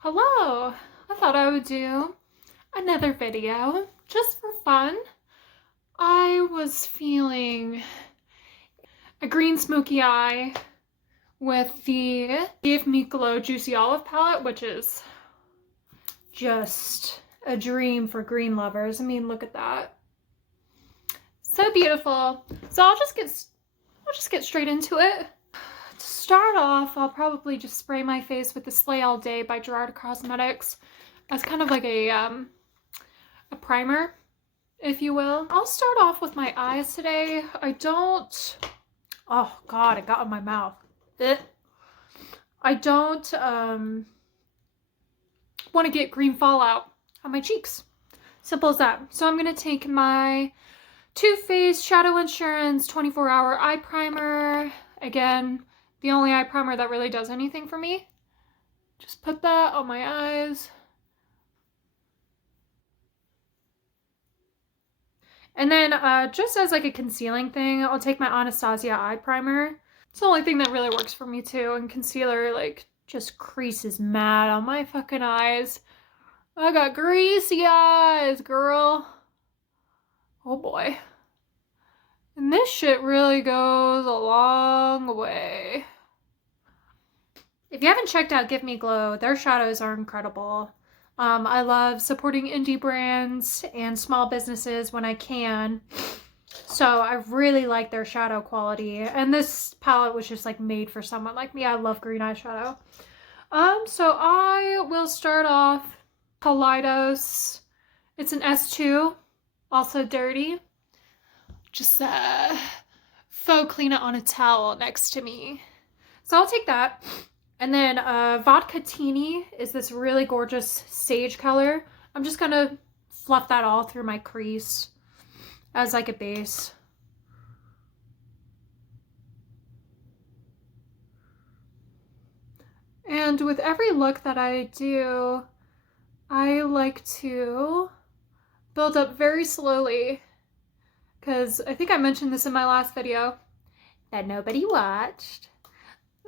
Hello! I thought I would do another video just for fun. I was feeling a green smoky eye with the Give Me Glow Juicy Olive palette, which is just a dream for green lovers. I mean, look at that. So beautiful. So I'll just get straight into it. To start off, I'll probably just spray my face with the Slay All Day by Gerard Cosmetics as kind of like a primer, if you will. I'll start off with my eyes today. Oh God, it got in my mouth. I don't want to get green fallout on my cheeks. Simple as that. So I'm going to take my Too Faced Shadow Insurance 24-Hour Eye Primer. Again, the only eye primer that really does anything for me. Just put that on my eyes. And then just as like a concealing thing, I'll take my Anastasia eye primer. It's the only thing that really works for me too. And concealer like just creases mad on my fucking eyes. I got greasy eyes, girl. Oh boy. And this shit really goes a long way. If you haven't checked out Give Me Glow, their shadows are incredible. I love supporting indie brands and small businesses when I can. So I really like their shadow quality. And this palette was just like made for someone like me. I love green eyeshadow. So I will start off Kaelidos. It's an S2, also dirty. Just faux clean it on a towel next to me. So I'll take that. And then Vodka Teeny is this really gorgeous sage color. I'm just gonna fluff that all through my crease as like a base. And with every look that I do, I like to build up very slowly, because I think I mentioned this in my last video that nobody watched,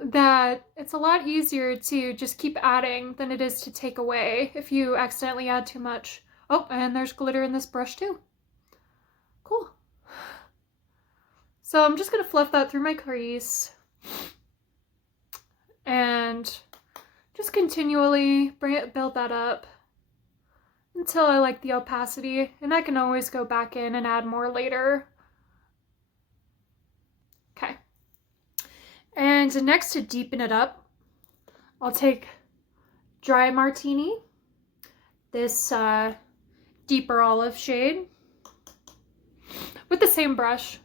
that it's a lot easier to just keep adding than it is to take away if you accidentally add too much. Oh, and there's glitter in this brush too. Cool. So I'm just gonna fluff that through my crease and just continually build that up until I like the opacity, and I can always go back in and add more later. Okay. And next, to deepen it up, I'll take Dry Martini, this deeper olive shade, with the same brush,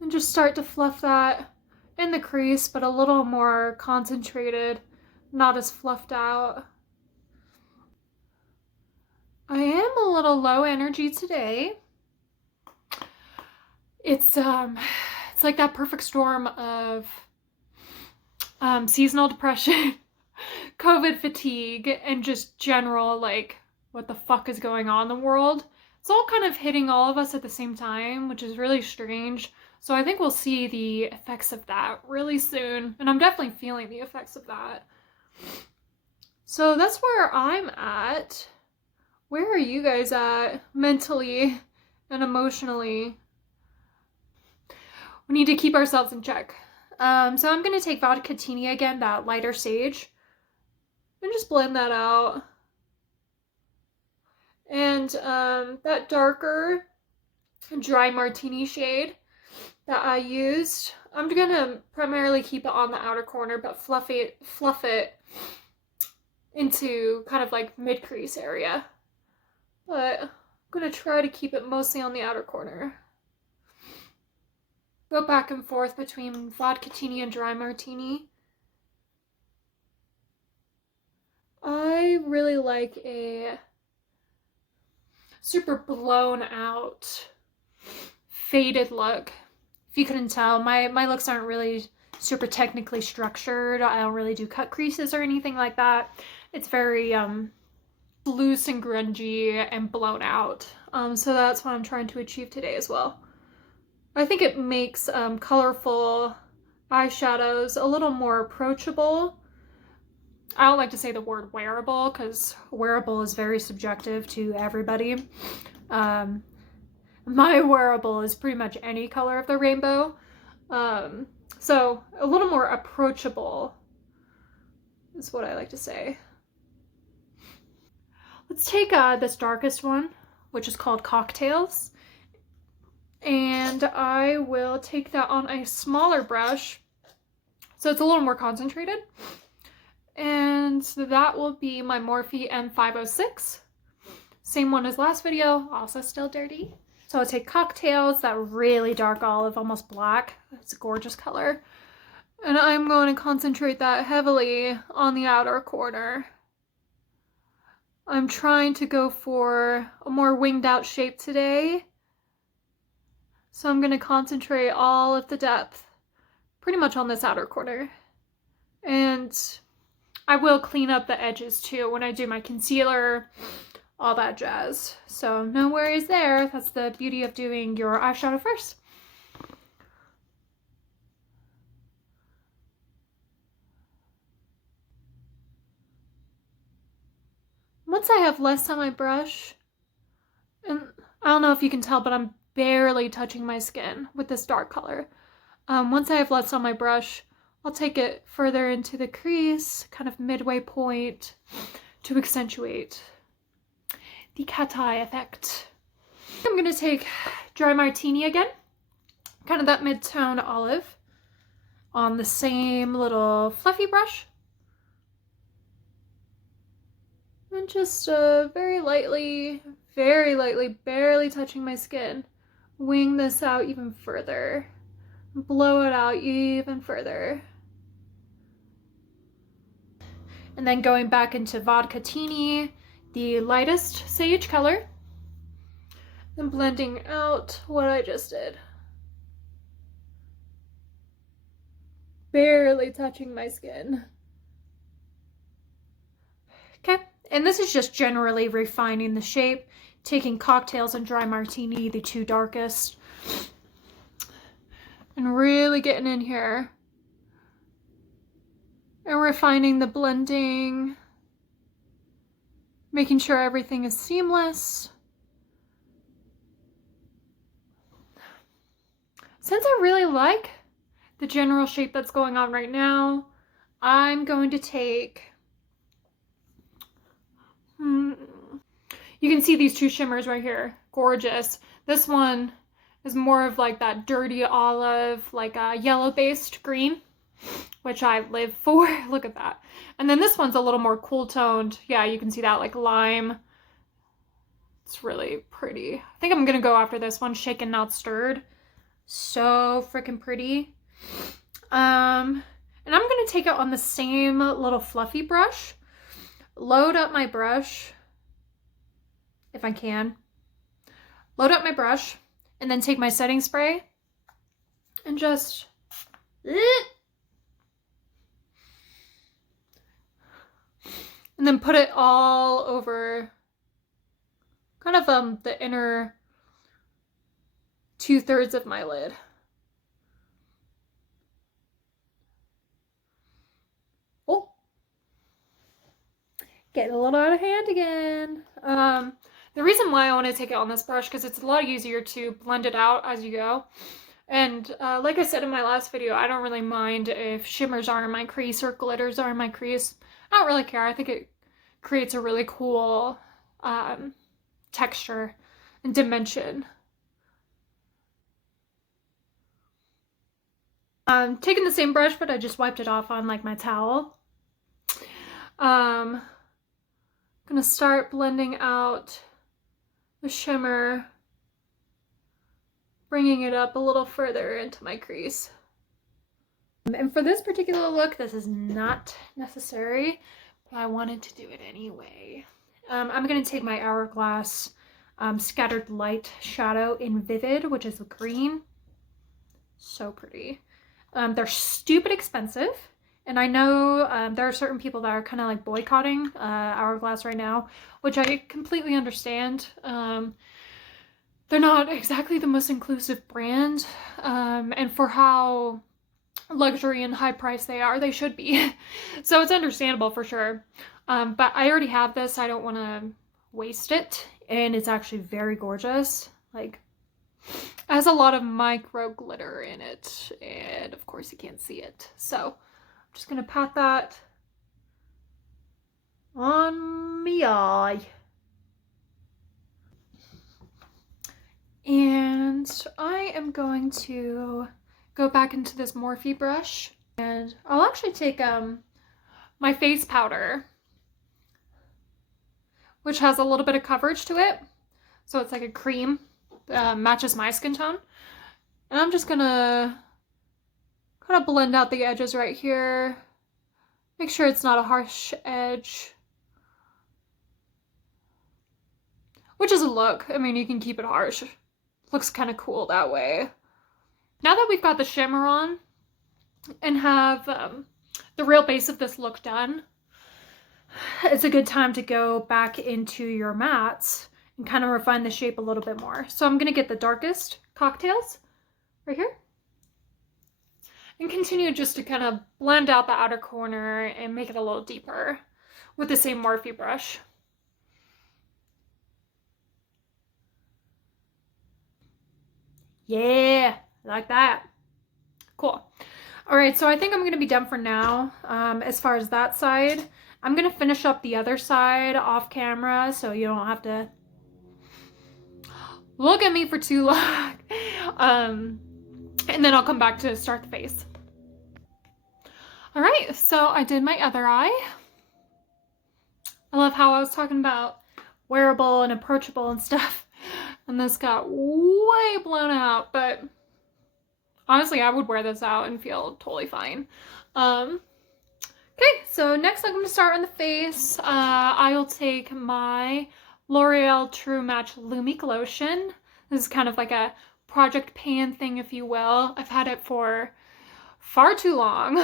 and just start to fluff that in the crease, but a little more concentrated, not as fluffed out. I am a little low energy today. It's like that perfect storm of seasonal depression, COVID fatigue, and just general like what the fuck is going on in the world. It's all kind of hitting all of us at the same time, which is really strange. So I think we'll see the effects of that really soon, and I'm definitely feeling the effects of that. So that's where I'm at. Where are you guys at mentally and emotionally? We need to keep ourselves in check. So I'm going to take Vodka Teeny again, that lighter sage, and just blend that out. And that darker Dry Martini shade that I used, I'm going to primarily keep it on the outer corner, but fluff it into kind of like mid-crease area. But I'm going to try to keep it mostly on the outer corner. Go back and forth between Vodka Teeny and Dry Martini. I really like a super blown out, faded look. If you couldn't tell, my looks aren't really super technically structured. I don't really do cut creases or anything like that. It's very loose and grungy and blown out. So that's what I'm trying to achieve today as well. I think it makes colorful eyeshadows a little more approachable I don't like to say the word wearable because wearable is very subjective to everybody. My wearable is pretty much any color of the rainbow. So a little more approachable is what I like to say. Let's take this darkest one, which is called Cocktails. And I will take that on a smaller brush, so it's a little more concentrated. And that will be my Morphe M506. Same one as last video, also still dirty. So I'll take Cocktails, that really dark olive, almost black. It's a gorgeous color. And I'm going to concentrate that heavily on the outer corner. I'm trying to go for a more winged out shape today. So I'm going to concentrate all of the depth pretty much on this outer corner. And I will clean up the edges too when I do my concealer, all that jazz. So no worries there. That's the beauty of doing your eyeshadow first. Once I have less on my brush, and I don't know if you can tell, but I'm barely touching my skin with this dark color. Once I have less on my brush, I'll take it further into the crease, kind of midway point, to accentuate the cat eye effect. I'm going to take Dry Martini again, kind of that mid-tone olive, on the same little fluffy brush. And just very lightly, barely touching my skin, wing this out even further, blow it out even further. And then going back into Vodka Teeny, the lightest sage color, and blending out what I just did. Barely touching my skin. Okay, and this is just generally refining the shape, taking Cocktails and Dry Martini, the two darkest, and really getting in here and refining the blending, making sure everything is seamless. Since I really like the general shape that's going on right now, I'm going to take, you can see these two shimmers right here, gorgeous. This one is more of like that dirty olive, like a yellow-based green, which I live for. Look at that. And then this one's a little more cool toned. Yeah, you can see that, like lime. It's really pretty. I think I'm gonna go after this one, Shaken Not Stirred. So freaking pretty. And I'm gonna take it on the same little fluffy brush. Load up my brush, if I can. Load up my brush, and then take my setting spray and just and then put it all over kind of the inner 2/3 of my lid. Oh, getting a little out of hand again. The reason why I want to take it on this brush, because it's a lot easier to blend it out as you go. And like I said in my last video, I don't really mind if shimmers are in my crease or glitters are in my crease. I don't really care. I think it creates a really cool texture and dimension. Taking the same brush, but I just wiped it off on like my towel. Gonna start blending out the shimmer, bringing it up a little further into my crease. And for this particular look, this is not necessary, but I wanted to do it anyway. I'm going to take my Hourglass Scattered Light shadow in Vivid, which is green. So pretty. They're stupid expensive. And I know there are certain people that are kind of like boycotting Hourglass right now, which I completely understand. They're not exactly the most inclusive brand. And for how luxury and high price they are. They should be. So it's understandable for sure. But I already have this. I don't want to waste it. And it's actually very gorgeous. Like, it has a lot of micro glitter in it. And of course you can't see it. So I'm just going to pat that on my eye. And I am going to go back into this Morphe brush, and I'll actually take my face powder, which has a little bit of coverage to it, so it's like a cream, matches my skin tone, and I'm just gonna kind of blend out the edges right here, make sure it's not a harsh edge, which is a look. I mean, you can keep it harsh. Looks kind of cool that way. Now that we've got the shimmer on and have the real base of this look done, it's a good time to go back into your mattes and kind of refine the shape a little bit more. So I'm going to get the darkest cocktails right here and continue just to kind of blend out the outer corner and make it a little deeper with the same Morphe brush. Yeah, like that. Cool. All right, so I think I'm going to be done for now as far as that side. I'm going to finish up the other side off camera so you don't have to look at me for too long. And then I'll come back to start the face. All right, so I did my other eye. I love how I was talking about wearable and approachable and stuff. And this got way blown out, but honestly, I would wear this out and feel totally fine. Okay, so next I'm going to start on the face. I'll take my L'Oreal True Match Lumi Glotion. This is kind of like a project pan thing, if you will. I've had it for far too long,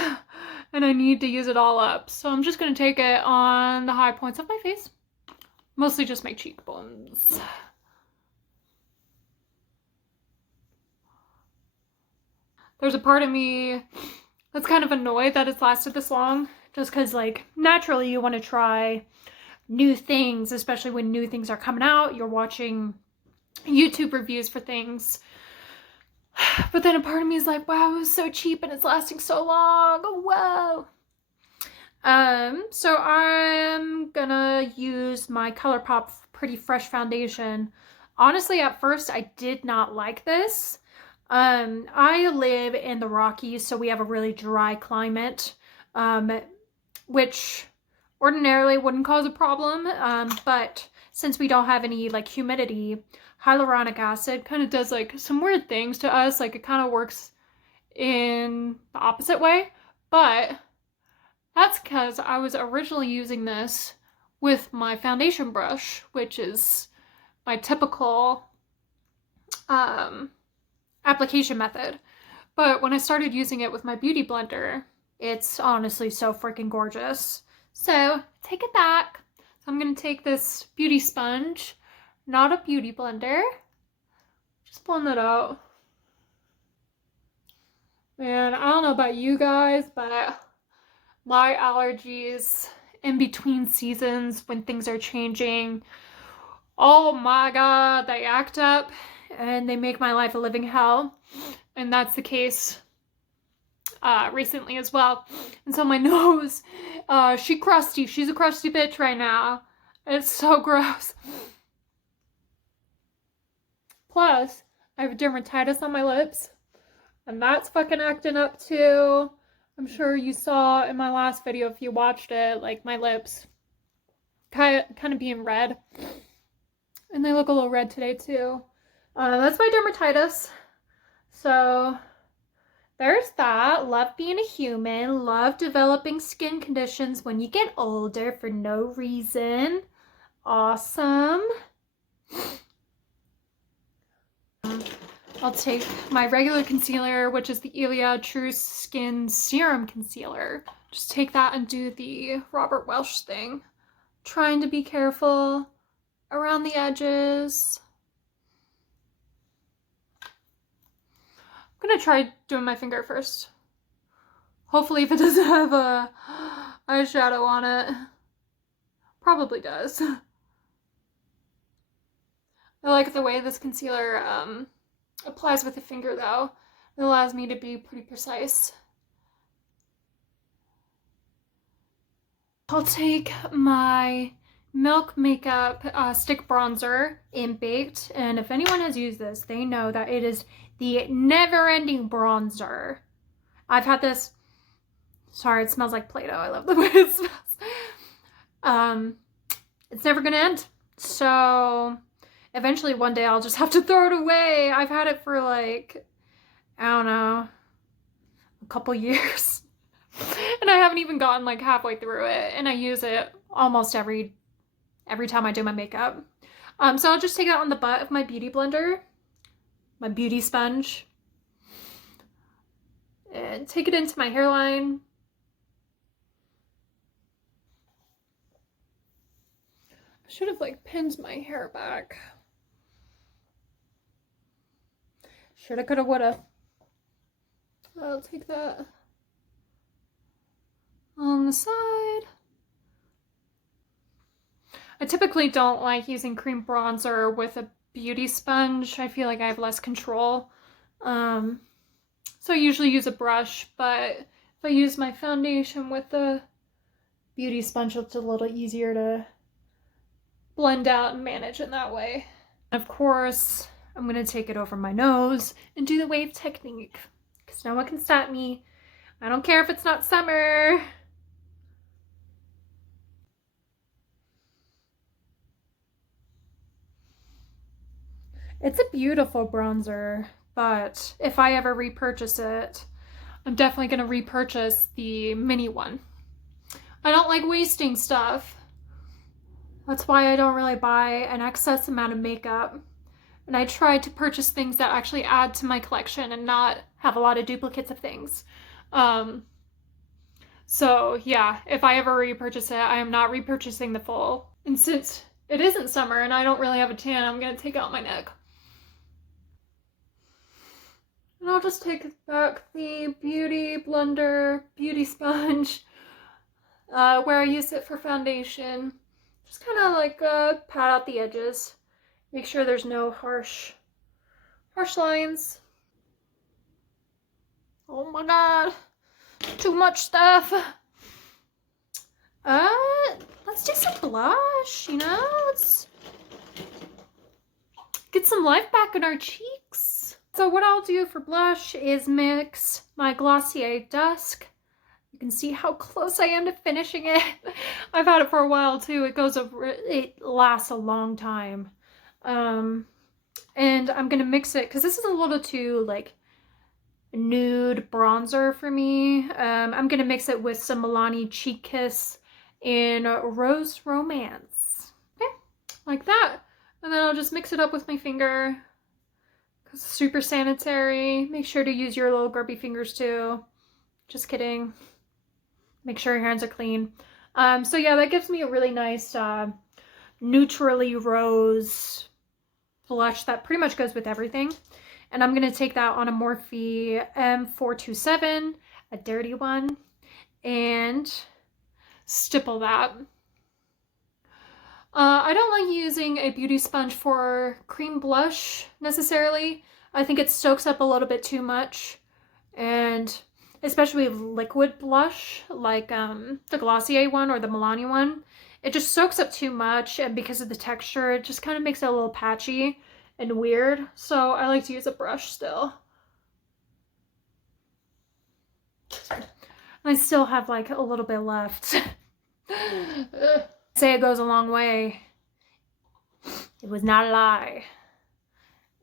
and I need to use it all up. So I'm just going to take it on the high points of my face. Mostly just my cheekbones. There's a part of me that's kind of annoyed that it's lasted this long, just because, like, naturally you want to try new things, especially when new things are coming out. You're watching YouTube reviews for things. But then a part of me is like, wow, it was so cheap and it's lasting so long. Whoa. So I'm gonna use my Colourpop Pretty Fresh Foundation. Honestly, at first I did not like this. I live in the Rockies, so we have a really dry climate, which ordinarily wouldn't cause a problem, but since we don't have any like humidity, hyaluronic acid kind of does like some weird things to us. Like, it kind of works in the opposite way, but that's because I was originally using this with my foundation brush, which is my typical application method. But when I started using it with my beauty blender, it's honestly so freaking gorgeous. So take it back. So I'm going to take this beauty sponge, not a beauty blender, just blend that out. Man, I don't know about you guys, but my allergies in between seasons when things are changing, oh my god, they act up and they make my life a living hell. And that's the case recently as well. And so my nose, she's a crusty bitch right now. It's so gross. Plus, I have dermatitis on my lips, and that's fucking acting up too. I'm sure you saw in my last video, if you watched it, like my lips kind of being red. And they look a little red today too. That's my dermatitis. So there's that. Love being a human. Love developing skin conditions when you get older for no reason. Awesome. I'll take my regular concealer, which is the Ilia True Skin Serum Concealer. Just take that and do the Robert Welsh thing. Trying to be careful around the edges. I'm gonna try doing my finger first. Hopefully if it doesn't have a eyeshadow on it. Probably does. I like the way this concealer applies with the finger though. It allows me to be pretty precise. I'll take my Milk Makeup Stick Bronzer in Baked, and if anyone has used this, they know that it is the never-ending bronzer. I've had this, sorry, it smells like Play-Doh. I love the way it smells. It's never gonna end. So eventually one day I'll just have to throw it away. I've had it for like, I don't know, a couple years. And I haven't even gotten like halfway through it. And I use it almost every time I do my makeup. So I'll just take it on the butt of my beauty blender, my beauty sponge, and take it into my hairline. I should have like pinned my hair back. Shoulda, coulda, woulda. I'll take that on the side. I typically don't like using cream bronzer with a beauty sponge. I feel like I have less control. So I usually use a brush, but if I use my foundation with the beauty sponge, it's a little easier to blend out and manage in that way. Of course, I'm gonna take it over my nose and do the wave technique because no one can stop me. I don't care if it's not summer. It's a beautiful bronzer, but if I ever repurchase it, I'm definitely going to repurchase the mini one. I don't like wasting stuff. That's why I don't really buy an excess amount of makeup. And I try to purchase things that actually add to my collection and not have a lot of duplicates of things. So yeah, if I ever repurchase it, I am not repurchasing the full. And since it isn't summer and I don't really have a tan, I'm going to take out my neck. And I'll just take back the Beauty Blender Beauty Sponge where I use it for foundation. Just kind of like pat out the edges. Make sure there's no harsh lines. Oh my god. Too much stuff. Let's do some blush, you know? Let's get some life back in our cheeks. So what I'll do for blush is mix my Glossier Dusk. You can see how close I am to finishing it. I've had it for a while too. It lasts a long time. And I'm gonna mix it because this is a little too like nude bronzer for me. I'm gonna mix it with some Milani Cheek Kiss in Rose Romance. Okay, like that. And then I'll just mix it up with my finger. Because it's super sanitary. Make sure to use your little grubby fingers too. Just kidding. Make sure your hands are clean. So yeah, that gives me a really nice neutrally rose blush that pretty much goes with everything. And I'm going to take that on a Morphe M427, a dirty one, and stipple that. I don't like using a beauty sponge for cream blush necessarily. I think it soaks up a little bit too much, and especially liquid blush like the Glossier one or the Milani one, it just soaks up too much, and because of the texture it just kind of makes it a little patchy and weird. So I like to use a brush still. I still have like a little bit left. Say it goes a long way. It was not a lie.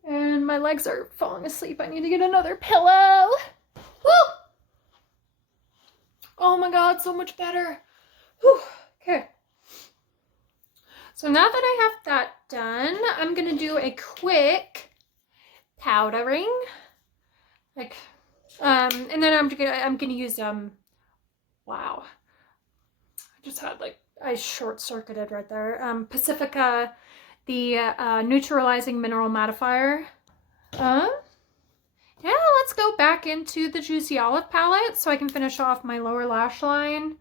And my legs are falling asleep. I need to get another pillow. Woo! Oh my god, so much better. Whew. Okay. So now that I have that done, I'm gonna do a quick powdering. Like, and then I'm gonna use wow. I just had like I short-circuited right there. Pacifica, the Neutralizing Mineral Mattifier. Yeah, let's go back into the Juicy Olive palette so I can finish off my lower lash line.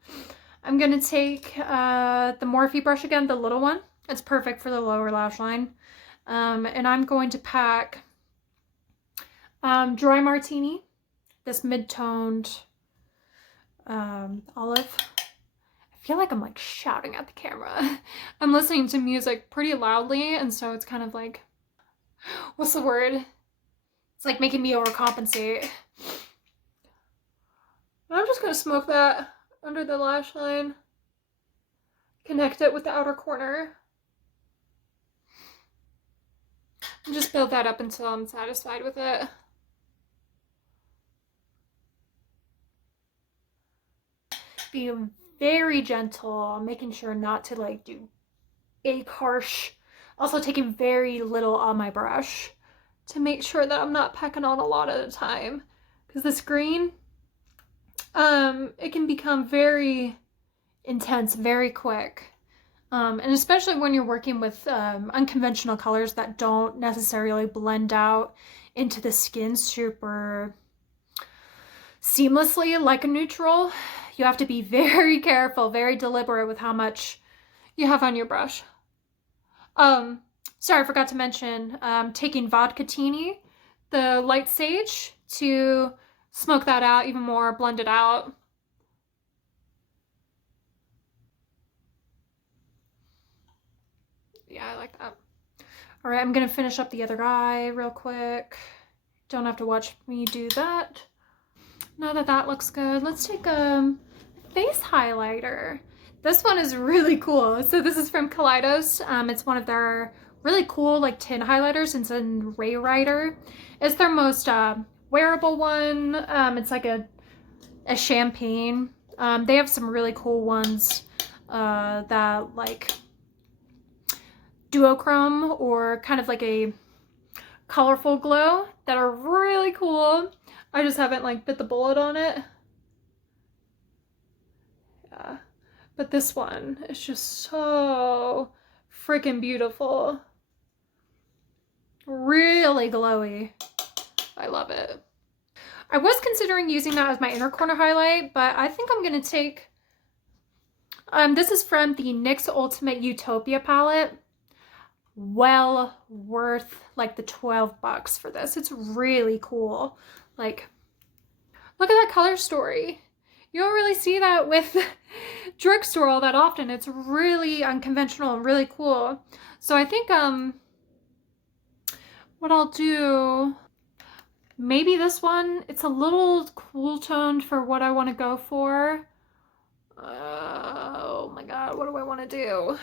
I'm going to take the Morphe brush again, the little one. It's perfect for the lower lash line. And I'm going to pack Dry Martini, this mid-toned olive. I feel like I'm like shouting at the camera. I'm listening to music pretty loudly, and so it's kind of like, what's the word? It's like making me overcompensate. I'm just gonna smoke that under the lash line. Connect it with the outer corner. And just build that up until I'm satisfied with it. Being very gentle, making sure not to like do big harsh. Also taking very little on my brush to make sure that I'm not packing on a lot at a time. Because this green, it can become very intense very quick. And especially when you're working with unconventional colors that don't necessarily blend out into the skin super seamlessly like a neutral. You have to be very careful, very deliberate with how much you have on your brush. Sorry, I forgot to mention taking Vodkatini, the light sage, to smoke that out even more, blend it out. Yeah, I like that. All right, I'm gonna finish up the other eye real quick. Don't have to watch me do that. Now that that looks good, let's take a face highlighter. This one is really cool. So this is from Kaelidos. It's one of their really cool like tin highlighters. It's in Ray Rider. It's their most wearable one. It's like a champagne. They have some really cool ones that like duochrome or kind of like a colorful glow that are really cool. I just haven't like bit the bullet on it. Yeah. But this one is just so freaking beautiful. Really glowy. I love it. I was considering using that as my inner corner highlight, but I think I'm gonna take, this is from the NYX Ultimate Utopia palette. Well worth like the 12 bucks for this. It's really cool. Like, look at that color story. You don't really see that with drugstore all that often. It's really unconventional and really cool. So I think what I'll do, maybe this one, it's a little cool toned for what I want to go for. Oh my god, what do I want to do?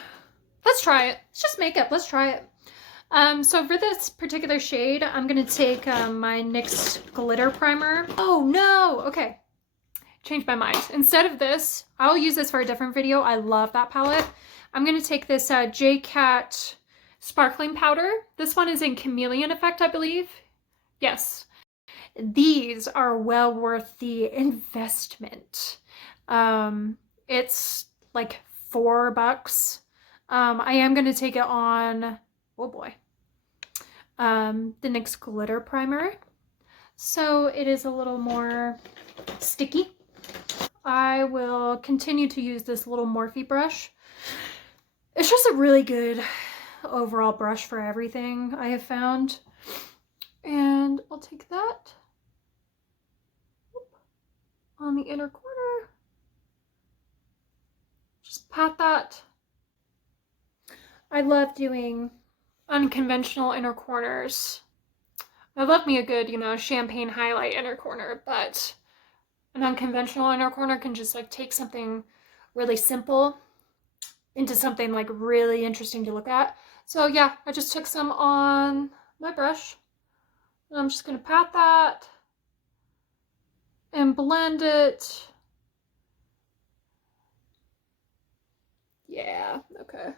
Let's try it. It's just makeup. Let's try it. So for this particular shade, I'm going to take my NYX glitter primer. Oh no! Okay. Changed my mind. Instead of this, I'll use this for a different video. I love that palette. I'm going to take this J.Cat sparkling powder. This one is in Chameleon effect, I believe. Yes. These are well worth the investment. It's like $4. I am going to take it on, oh boy, the NYX glitter primer. So it is a little more sticky. I will continue to use this little Morphe brush. It's just a really good overall brush for everything I have found. And I'll take that on the inner corner. Just pat that. I love doing unconventional inner corners. I love me a good, you know, champagne highlight inner corner, but an unconventional inner corner can just like take something really simple into something like really interesting to look at. So yeah, I just took some on my brush and I'm just gonna pat that and blend it. Yeah, okay.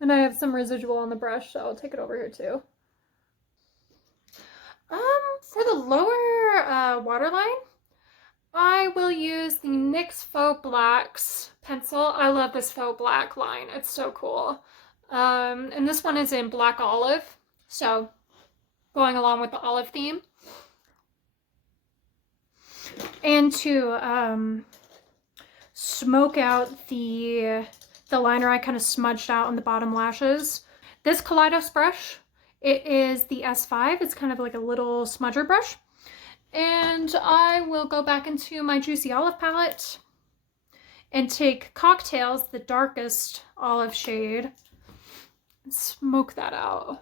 And I have some residual on the brush, so I'll take it over here too. For the lower waterline, I will use the NYX Faux Blacks pencil. I love this faux black line. It's so cool. And this one is in Black Olive. So going along with the olive theme. And to smoke out the liner I kind of smudged out on the bottom lashes. This Kaleidos brush, it is the S5. It's kind of like a little smudger brush. And I will go back into my Juicy Olive palette and take Cocktails, the darkest olive shade, and smoke that out.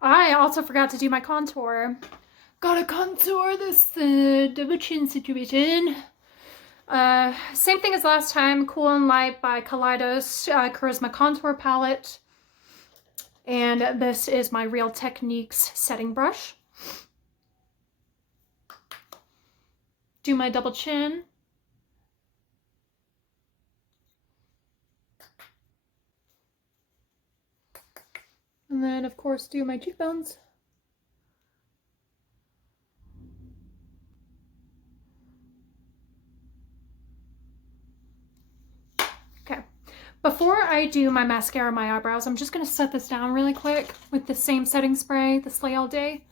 I also forgot to do my contour. Gotta contour this double chin situation. Same thing as last time, Cool and Light by Kaleidos Charisma Contour Palette. And this is my Real Techniques setting brush. Do my double chin. And then, of course, do my cheekbones. Okay. Before I do my mascara, my eyebrows, I'm just going to set this down really quick with the same setting spray, the Slay All Day.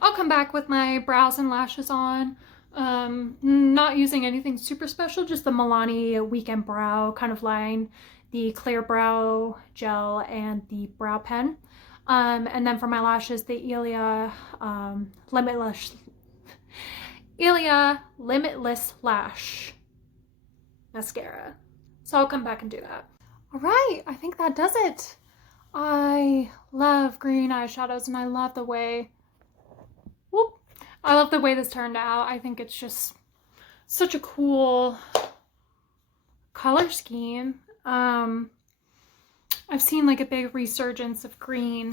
I'll come back with my brows and lashes on. Not using anything super special, just the Milani Weekend Brow kind of line, the Clear Brow Gel, and the brow pen. And then for my lashes, the Ilia Limitless Lash mascara. So I'll come back and do that. All right, I think that does it. I love green eyeshadows, and I love the way this turned out. I think it's just such a cool color scheme. I've seen like a big resurgence of green.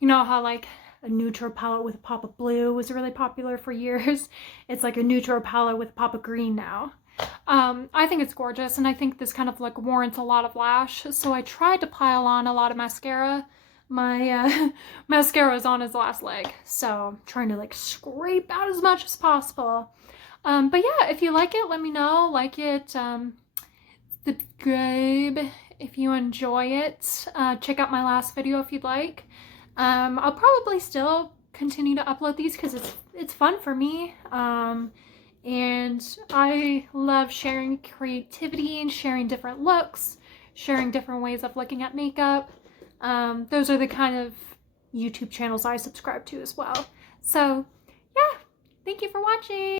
You know how like a neutral palette with a pop of blue was really popular for years? It's like a neutral palette with a pop of green now. I think it's gorgeous, and I think this kind of like warrants a lot of lash. So I tried to pile on a lot of mascara. My mascara is on its last leg, so I'm trying to like scrape out as much as possible. But yeah, if you like it, let me know. Like it, subscribe if you enjoy it. Check out my last video if you'd like. I'll probably still continue to upload these because it's fun for me. And I love sharing creativity and sharing different looks, sharing different ways of looking at makeup. Those are the kind of YouTube channels I subscribe to as well. So yeah, thank you for watching.